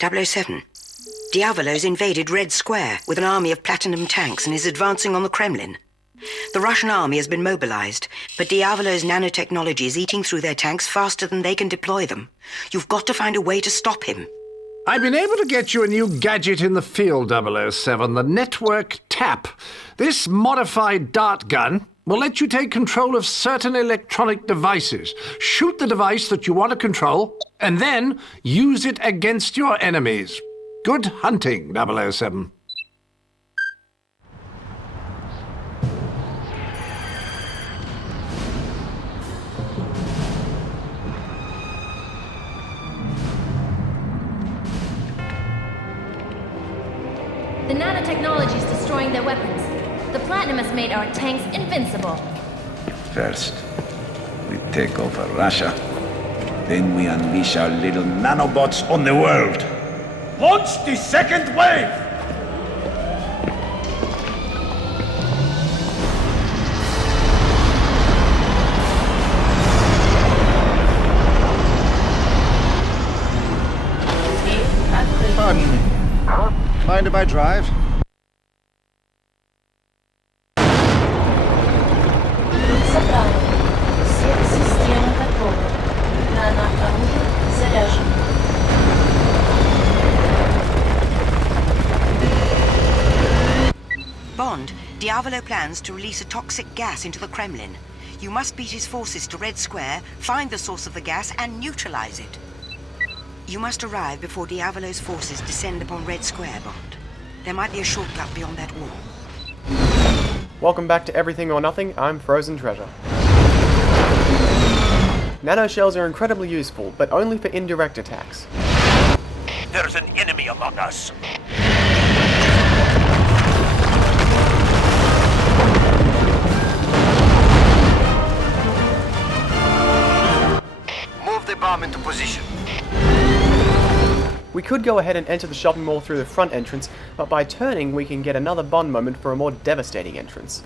007. Diavolo's invaded Red Square with an army of platinum tanks and is advancing on the Kremlin. The Russian army has been mobilized, but Diavolo's nanotechnology is eating through their tanks faster than they can deploy them. You've got to find a way to stop him. I've been able to get you a new gadget in the field, 007, the Network TAP. This modified dart gun will let you take control of certain electronic devices, shoot the device that you want to control, and then use it against your enemies. Good hunting, 007. The nanotechnology is destroying their weapons. The platinum has made our tanks invincible. First, we take over Russia. Then we unleash our little nanobots on the world. Launch the second wave! Pardon me. Mind if I drive? Bond, Diavolo plans to release a toxic gas into the Kremlin. You must beat his forces to Red Square, find the source of the gas, and neutralize it. You must arrive before Diavolo's forces descend upon Red Square, Bond. There might be a shortcut beyond that wall. Welcome back to Everything or Nothing, I'm Frozen Treasure. Nanoshells are incredibly useful, but only for indirect attacks. There's an enemy among us. Move the bomb into position. We could go ahead and enter the shopping mall through the front entrance, but by turning we can get another Bond moment for a more devastating entrance.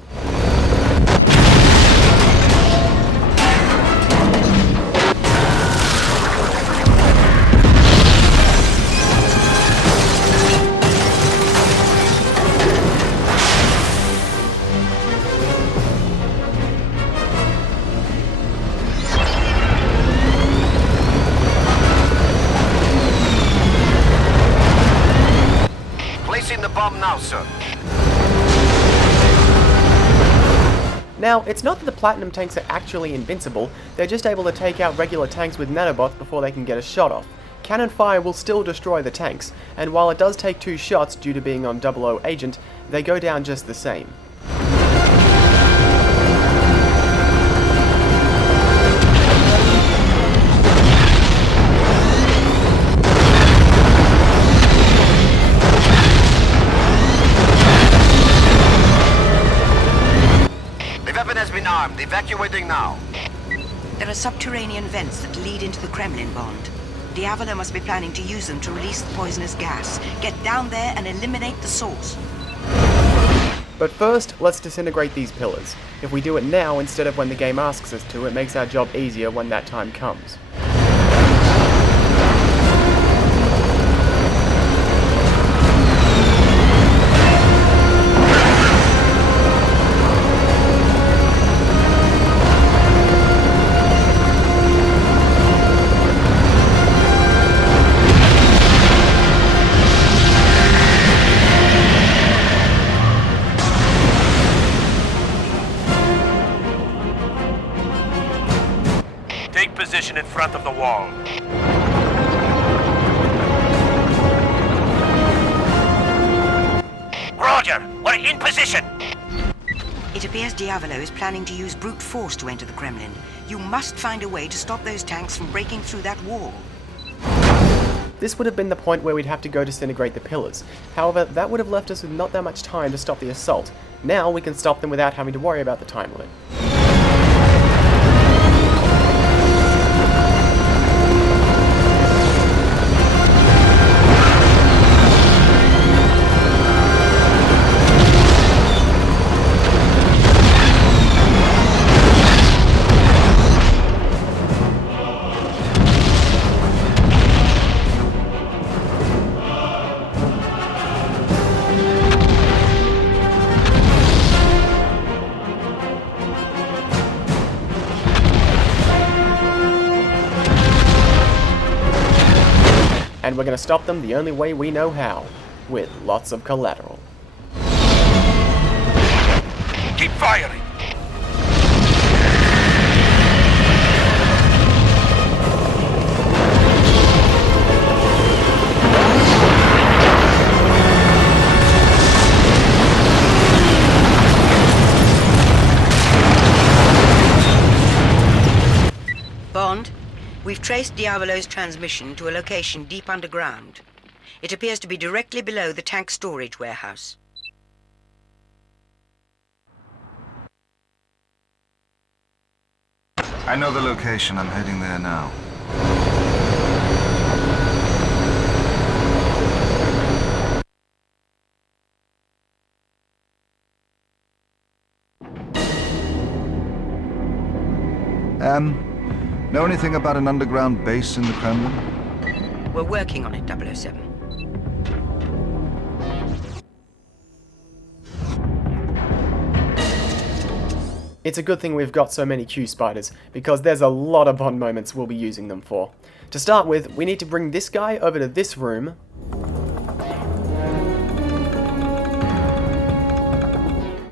Placing the bomb now, sir. Now, it's not that the Platinum tanks are actually invincible, they're just able to take out regular tanks with nanobots before they can get a shot off. Cannon fire will still destroy the tanks, and while it does take 2 shots due to being on 00 agent, they go down just the same. Armed. Evacuating now. There are subterranean vents that lead into the Kremlin, Bond. Diavolo must be planning to use them to release the poisonous gas. Get down there and eliminate the source. But first, let's disintegrate these pillars. If we do it now instead of when the game asks us to, it makes our job easier when that time comes. Take position in front of the wall. Roger, we're in position. It appears Diavolo is planning to use brute force to enter the Kremlin. You must find a way to stop those tanks from breaking through that wall. This would have been the point where we'd have to go disintegrate the pillars. However, that would have left us with not that much time to stop the assault. Now we can stop them without having to worry about the time limit. And we're going to stop them the only way we know how, with lots of collateral. Keep firing! Bond, we've traced Diavolo's transmission to a location deep underground. It appears to be directly below the tank storage warehouse. I know the location. I'm heading there now. Know anything about an underground base in the Kremlin? We're working on it, 007. It's a good thing we've got so many Q spiders, because there's a lot of Bond moments we'll be using them for. To start with, we need to bring this guy over to this room.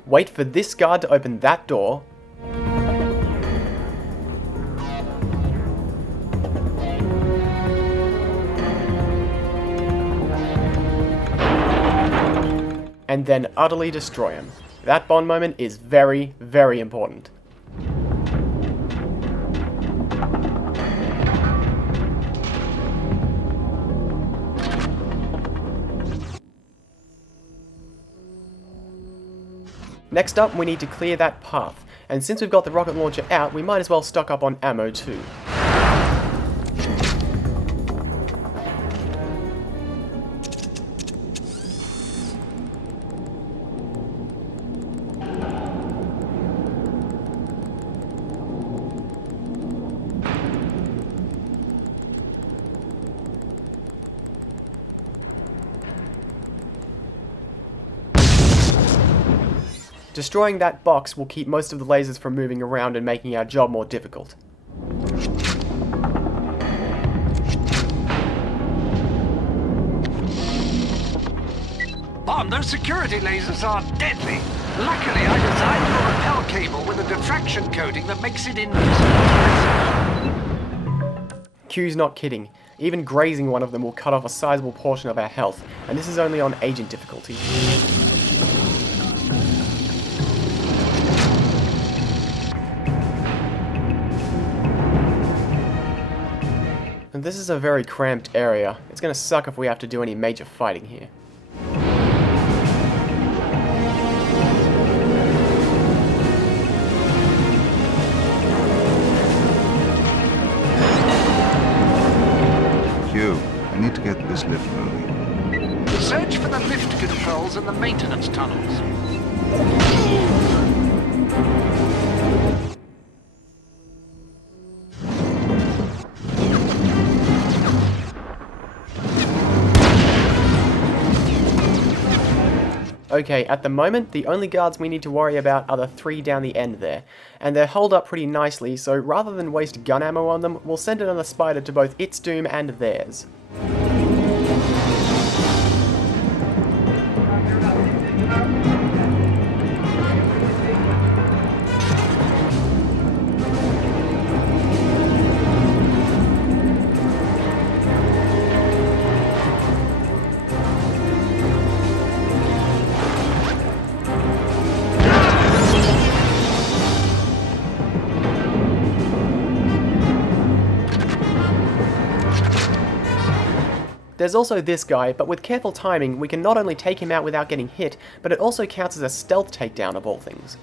Wait for this guard to open that door. And then utterly destroy him. That Bond moment is very, very important. Next up, we need to clear that path, and since we've got the rocket launcher out, we might as well stock up on ammo too. Destroying that box will keep most of the lasers from moving around and making our job more difficult. Bond, those security lasers are deadly. Luckily, I designed a repel cable with a diffraction coating that makes it invisible. Q's not kidding. Even grazing one of them will cut off a sizable portion of our health, and this is only on agent difficulty. And this is a very cramped area. It's gonna suck if we have to do any major fighting here. Q, I need to get this lift moving. Search for the lift controls and the maintenance tunnels. Okay, at the moment, the only guards we need to worry about are the 3 down the end there, and they're holed up pretty nicely, so rather than waste gun ammo on them, we'll send another spider to both its doom and theirs. There's also this guy, but with careful timing, we can not only take him out without getting hit, but it also counts as a stealth takedown of all things.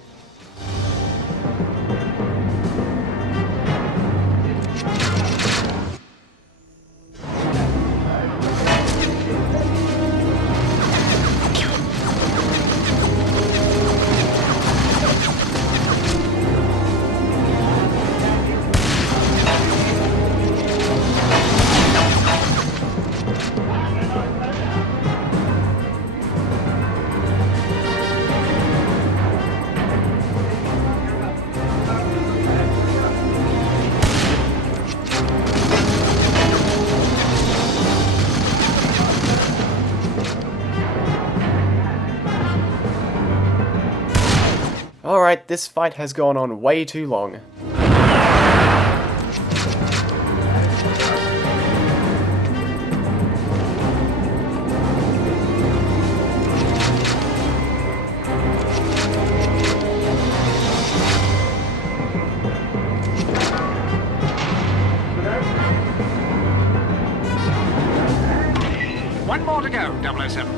Alright, this fight has gone on way too long. One more to go, 007.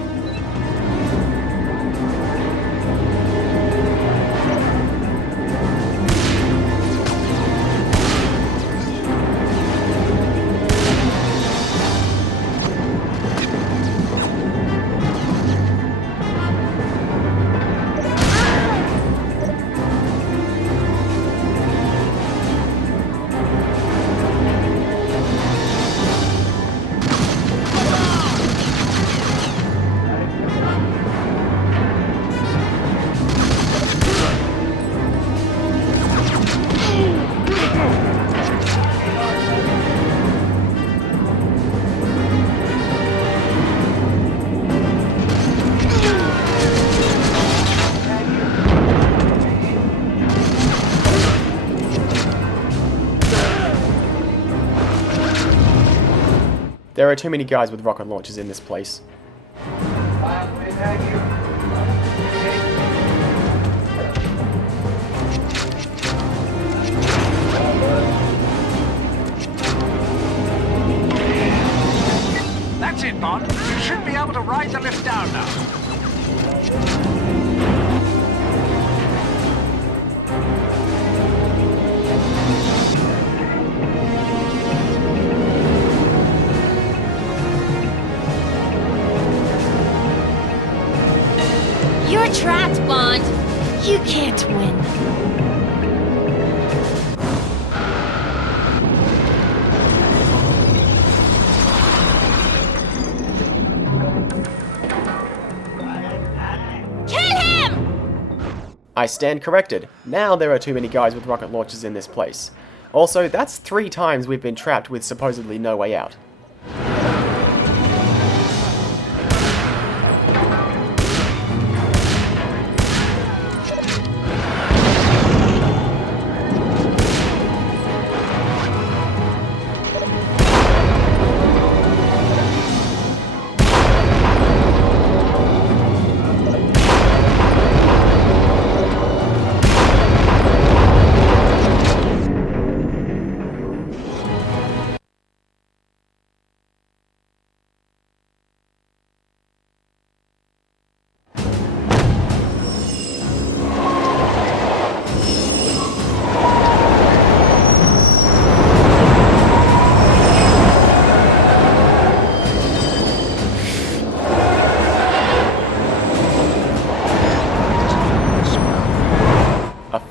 There are too many guys with rocket launchers in this place. That's it, Bond. You should be able to ride the lift down now. You're trapped, Bond. You can't win. Hit him! I stand corrected. Now there are too many guys with rocket launchers in this place. Also, that's 3 times we've been trapped with supposedly no way out.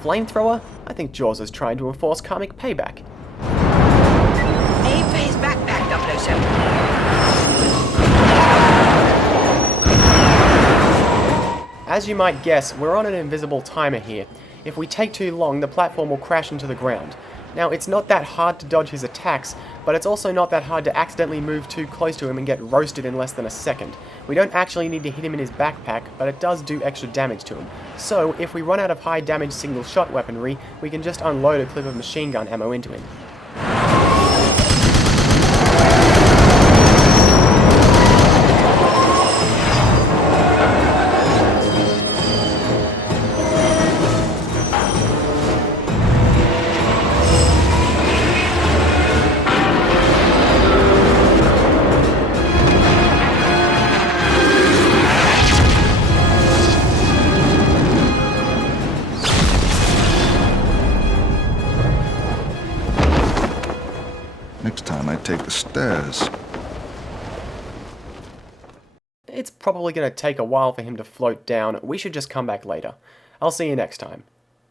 Flamethrower? I think Jaws is trying to enforce karmic payback. Aim for his backpack, 007. As you might guess, we're on an invisible timer here. If we take too long, the platform will crash into the ground. Now, it's not that hard to dodge his attacks, but it's also not that hard to accidentally move too close to him and get roasted in less than a second. We don't actually need to hit him in his backpack, but it does do extra damage to him. So, if we run out of high damage single shot weaponry, we can just unload a clip of machine gun ammo into him. Next time I take the stairs. It's probably going to take a while for him to float down. We should just come back later. I'll see you next time.